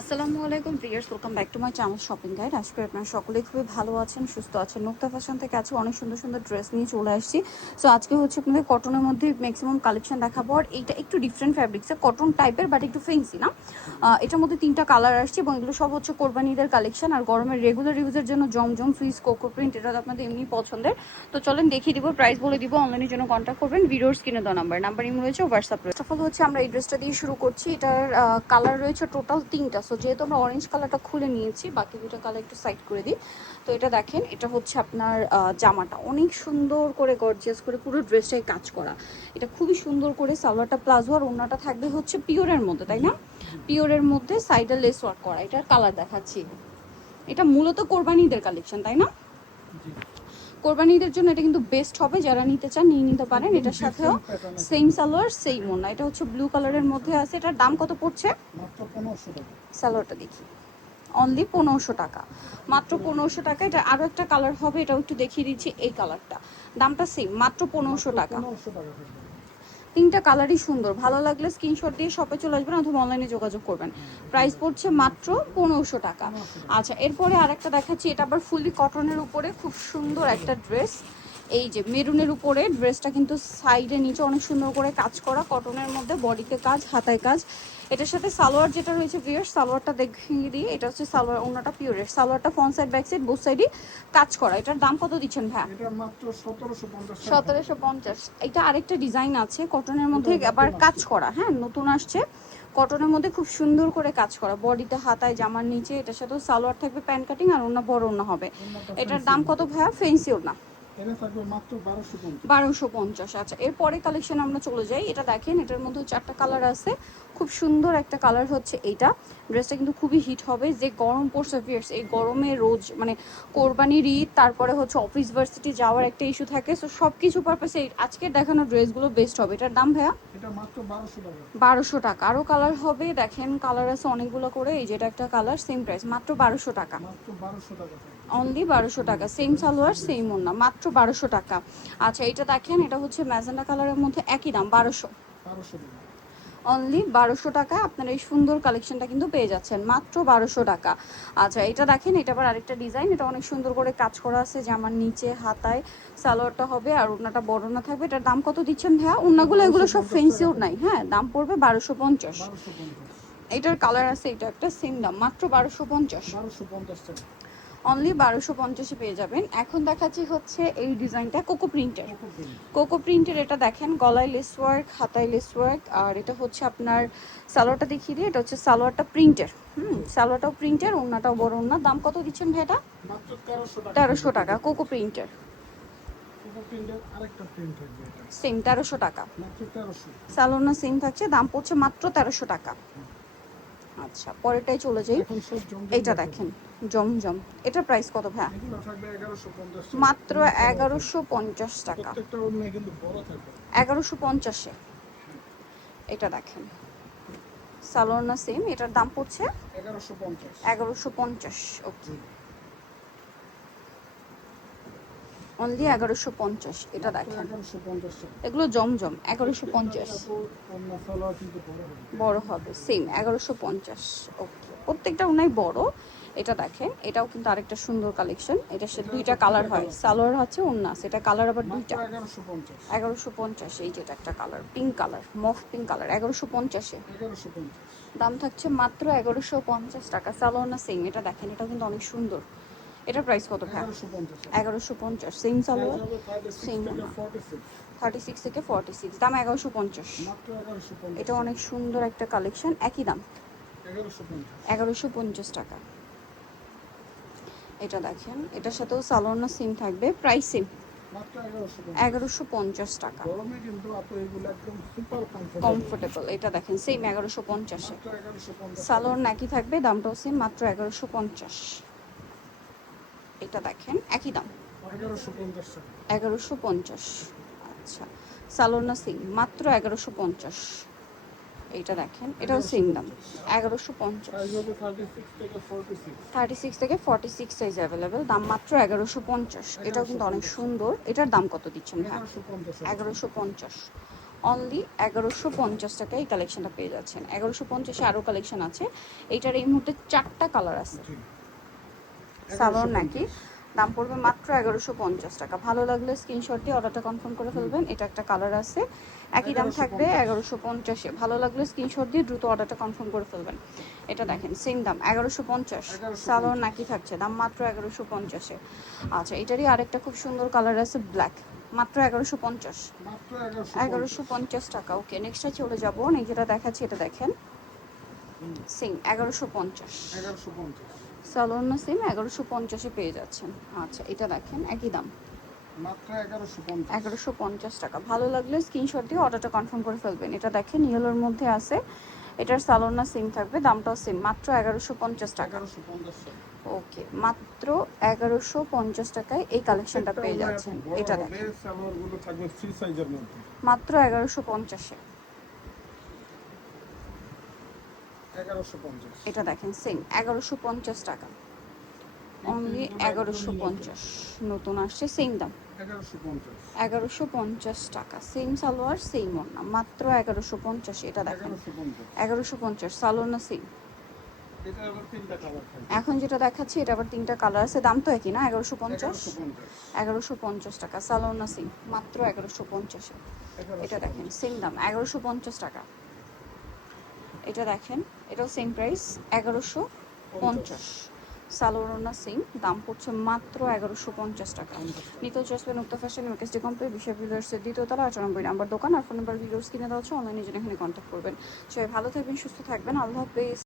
আসসালামু আলাইকুম viewers, welcome back to my channel shopping guide. আজকে আপনারা সকলেই খুবই ভালো আছেন, সুস্থ আছেন। নুক্তা ফ্যাশন থেকে আছে অনেক সুন্দর সুন্দর ড্রেস নিয়ে চলে আসছি। সো আজকে হচ্ছে আপনাদের কটনের মধ্যে ম্যাক্সিমাম কালেকশন দেখাবো। আর এইটা একটু ডিফারেন্ট ফ্যাব্রিক্সের, কটন টাইপের বাট একটু ফেন্সি না। এটার মধ্যে 3টা কালার আসছে এবং এগুলো সব হচ্ছে কোরবানিদের কালেকশন। আর গরমের রেগুলার ইউজের জন্য জমজম ফ্রিজ কোকো প্রিন্ট, এটা আপনাদের এমনি পছন্দের। তো চলেন দেখিয়ে দিব, প্রাইস বলে দিব। অনলাইনের জন্য কন্ট্যাক্ট করবেন, ভিডিওর স্ক্রিনে দেওয়া নাম্বার ইমো রয়েছে, হোয়াটসঅ্যাপ রয়েছে। ফার্স্ট অফ অল হচ্ছে আমরা এই ড্রেসটা দিয়ে শুরু করছি। এটার কালার রয়েছে টোটাল 3টা। সো যেহেতু আমরা অরেঞ্জ কালারটা খুলে নিয়েছি, বাকি 2টা কালার একটু সাইড করে দিই। তো এটা দেখেন, এটা হচ্ছে আপনার জামাটা অনেক সুন্দর করে গর্জিয়াস করে পুরো ড্রেসটাই কাজ করা। এটা খুবই সুন্দর করে সালোয়ারটা প্লাজো আর ওড়নাটা থাকবে হচ্ছে পিওরের মধ্যে, তাই না? পিওরের মধ্যে সাইডে লেস ওয়ার্ক করা। এটার কালার দেখাচ্ছি। এটা মূলত কোরবানিদের কালেকশন, তাই না? কোরবানিদের জন্য এটা কিন্তু বেস্ট হবে, যারা নিতে চান নিয়ে নিতে পারেন। এটার সাথেও সেম সালোয়ার সেম ওড়না। এটা হচ্ছে ব্লু কালারের মধ্যে আছে। এটার দাম কত পড়ছে? মাত্র 1500 টাকা। সালোয়ারটা দেখি, অনলি 1500 টাকা, মাত্র 1500 টাকা। এটা আরও একটা কালার হবে, এটাও একটু দেখিয়ে দিচ্ছি। এই কালারটা দামটা সেম, মাত্র 1500 টাকা। 1500 টাকা থাকবে। 3টা কালারই সুন্দর, ভালো লাগলে স্ক্রিনশট দিয়ে শপে চলে আসবেন অথবা অনলাইনে যোগাযোগ করবেন। প্রাইস পড়ছে মাত্র 1500 টাকা। আচ্ছা, এরপরে আরেকটা দেখাচ্ছি। এটা আবার ফুললি কটনের উপরে খুব সুন্দর একটা ড্রেস। এই যে মেরুনের উপরে ড্রেসটা কিন্তু সাইডে নিচে অনেক সুন্দর করে কাজ করা, কটনের মধ্যে বডিতে কাজ, হাতায় কাজ। এটার সাথে সালোয়ার যেটা রয়েছে ভিউয়ার্স, সালোয়ারটা দেখিয়ে দিই। এটা হচ্ছে সালোয়ার, ওন্নাটা পিওরের। সালোয়ারটা front side back side both সাইডই কাজ করা। এটার দাম কত দিচ্ছেন ভাই? এটা মাত্র 1750 টাকা। 1750। এটা আরেকটা ডিজাইন আছে কটনের মধ্যে, আবার কাজ করা। হ্যাঁ, নতুন আসছে। কটনের মধ্যে খুব সুন্দর করে কাজ করা, বডিতে হাতায় জামার নিচে। এটার সাথে সালোয়ার থাকবে প্যান্ট কাটিং আর ওন্না বড় ওন্না হবে। এটার দাম কত ভাইয়া? ফেন্সি ওন্না এটা থাকবে মাত্র 1250। 1250। আচ্ছা, এরপরে কালেকশন আমরা চলে যাই। এটা দেখেন, এটার মধ্যে 4টা কালার আছে। খুব সুন্দর একটা কালার হচ্ছে এইটা। ড্রেসটা কিন্তু খুবই হিট হবে। যে গরম পড়ছে ফিয়ার্স, এই গরমে রোজ মানে কোরবানির ঈদ, তারপরে হচ্ছে অফিস ভার্সিটি যাওয়ার একটা ইস্যু থাকে। সো সব কিছু পারপাসে আজকের দেখানো ড্রেসগুলো বেস্ট হবে। এটার দাম ভাইয়া? এটা মাত্র 1200 টাকা। 1200 টাকা। আরও কালার হবে, দেখেন কালার আছে অনেকগুলো করে। এই যেটা একটা কালার, সেম প্রাইস, মাত্র 1200 টাকা। মাত্র 1200 টাকা থাকবে। অনলি 1200 টাকা। সেম সালোয়ার সেম ওড়না, মাত্র 1200 টাকা। আচ্ছা, এটা দেখেন, এটা হচ্ছে ম্যাজেন্ডা কালারের মধ্যে, একই দাম 1200। 1200 টাকা। অনলি 1200 টাকা আপনারা এই সুন্দর কালেকশনটা কিন্তু পেয়ে যাচ্ছেন, মাত্র 1200 টাকা। আচ্ছা, এটা দেখেন, এটা আবার আরেকটা ডিজাইন। এটা অনেক সুন্দর করে কাজ করা আছে, জামার নিচে হাতায় সালোয়ারটা হবে আর ওড়নাটা বড় না থাকবে। এটার দাম কত দিচ্ছেন ভাইয়া? ওড়নাগুলো এগুলো সব ফেন্সি ওড়নাই। হ্যাঁ, দাম পড়বে 1250। 1250। এটার কালার আছে, এটা একটা সেম দাম, মাত্র 1250। 1250 টাকা। অনলি 1250-এ পেয়ে যাবেন। এখন দেখাচ্ছি হচ্ছে এই ডিজাইনটা কোকো প্রিন্টের। Cocoa print. কোকো প্রিন্টের এটা দেখেন, গলায় লেস ওয়ার্ক, হাতায় লেস ওয়ার্ক। আর এটা হচ্ছে আপনার সালোয়ারটা দেখিয়ে দিই। এটা হচ্ছে সালোয়ারটা প্রিন্টের। সালোয়ারটাও প্রিন্টের, ওড়নাটাও বড় ওড়না। দাম কত দিচ্ছেন ভাই এটা? মাত্র 1300 টাকা। 1300 টাকা কোকো প্রিন্টের। কোকো প্রিন্টের আরেকটা প্রিন্ট থাকবে এটা। সেম 1300 টাকা। মাত্র 1300। সালোয়ার সেম থাকছে, দাম পড়ছে মাত্র 1300 টাকা। আচ্ছা, পরেরটাই চলে যাই। এখন সব জমজম। এটা দেখেন, জমজম। এটার প্রাইস কত ভাই? এগুলো থাকবে 1150 টাকা। মাত্র 1150 টাকা। প্রত্যেকটা ওড়না কিন্তু বড় থাকবে। 1150-এ এটা দেখেন, সালোয়ার না সেম। এটার দাম পড়ছে 1150। 1150। ওকে, অনলি 1150। এটা দেখেন, 1150 টাকা। এগুলো জমজম। 1150 ওড়না সালোয়ার কিন্তু বড় হবে। বড় হবে, সেম 1150। ওকে, প্রত্যেকটা ওনাই বড়। এটা দেখেন, এটাও কিন্তু আরেকটা সুন্দর কালেকশন। এটা সে 2টা কালার হয়, সালোয়ার হচ্ছে ওন্না, সেটা কালার আবার 2টা। 1150। 1150। এই যেটা একটা colour, pink colour, mauve pink colour, 1150-এ 1150। দাম থাকছে মাত্র 1150 টাকা। সালোয়ার না সেম। এটা দেখেন, এটাও কিন্তু অনেক সুন্দর। এটার প্রাইস কত ভাই? 1150। 1150। সেম সালোয়ার সেম 46 36 থেকে 46, দাম 1150। মাত্র 1150। এটা অনেক সুন্দর একটা কালেকশন, একই দাম 1150। 1150 টাকা। এটা দেখেন, এটার সাথেও সালোয়ার না সেম থাকবে, প্রাইস সেম, মাত্র 1150। 1150 টাকা। গরমে কিন্তু আপু এগুলো একদম সুপার কমফোর্টেবল। কমফোর্টেবল। এটা দেখেন, সেম 1150-এ মাত্র 1150। সালোয়ার নাকি থাকবে, দামটাও সেম, মাত্র 1150। এটা দেখেন, একই দাম 1150 টাকা। 1150। আচ্ছা, সালোয়ার না সেম, মাত্র 1150। এইটা দেখেন, এটাও সেম দাম 1150। সাইজ হবে 36 থেকে 46। 36 থেকে 46 সাইজ অ্যাভেলেবেল, দাম মাত্র 1150। এটাও কিন্তু অনেক সুন্দর। এটার দাম কত দিচ্ছেন ভাই? 1150। 1150। অনলি 1150 টাকায় এই কালেকশনটা পেয়ে যাচ্ছেন। 1150-এ আরও কালেকশন আছে। এইটার এই মুহূর্তে 4টা কালার আছে। জি। সালোয়ার 1150 নাকি দাম পড়বে মাত্র 1150 টাকা। ভালো লাগলে স্ক্রিনশট দিয়ে অর্ডারটা কনফার্ম করে ফেলবেন। এটা একটা কালার আছে, একই দাম থাকবে 1150-এ। ভালো লাগলে স্ক্রিনশট দিয়ে দ্রুত অর্ডারটা কনফার্ম করে ফেলবেন। এটা দেখেন সেম দাম 1150। সালোয়ার নাকি থাকছে, দাম মাত্র 1150-এ। আচ্ছা, এটারই আরেকটা খুব সুন্দর কালার আছে ব্ল্যাক, মাত্র 1150। মাত্র 1150 টাকা। ওকে, নেক্সটটা চলে যাবো। যেটা দেখাচ্ছি এটা দেখেন, সেম 1150। 1150 সালোয়ার না সেম 1150-এ পেয়ে যাচ্ছেন। আচ্ছা, এটা দেখেন একই দাম মাত্র 1150 1150 টাকা। ভালো লাগলে স্ক্রিনশট দিয়ে অর্ডারটা কনফার্ম করে ফেলবেন। এটা দেখেন ইয়েলোর মধ্যে আছে, এটার সালোয়ার না সেম থাকবে, দামটাও সেম, মাত্র 1150 টাকা। 1150 ওকে, মাত্র 1150 টাকায় এই কালেকশনটা পেয়ে যাচ্ছেন। এটা দেখেন সালোয়ারগুলো থাকবে ফ্রি সাইজের মধ্যে মাত্র 1150-এ। 1150 এটা দেখেন সেম 1150 টাকা, অনলি 1150। নতুন আসছে, সেম দাম 1150 1150 টাকা। সেম সালোয়ার সেম ওড়না, মাত্র 1150। এটা দেখেন 1150 সালোয়ার না সেম। এটা আবার তিনটা কালার থাকবে। এখন যেটা দেখাচ্ছি এটা আবার 3টা কালার আছে, দাম তো একই না? 1150 1150 টাকা। সালোয়ার না সেম, মাত্র 1150-এ। এটা দেখেন সেম দাম 1150 টাকা। এটা দেখেন এটাও সেম প্রাইস 1150। সালোয়ার ওড়না সেম, দাম পড়ছে মাত্র 1150 টাকা। নিতল চসপেন উক্ত ফ্যাশন মেকেস্টি কমপ্লিট বিশ্ব বিল্ডার্সের দ্বিতীয়তলা 98 নাম্বার দোকান। আর ফোন নাম্বার ভিডিওস কিনে দেওয়া হচ্ছে, অনলাইনে জন্য এখানে কন্ট্যাক্ট করবেন। সবাই ভালো থাকবেন, সুস্থ থাকবেন, আল্লাহ হাফেজ।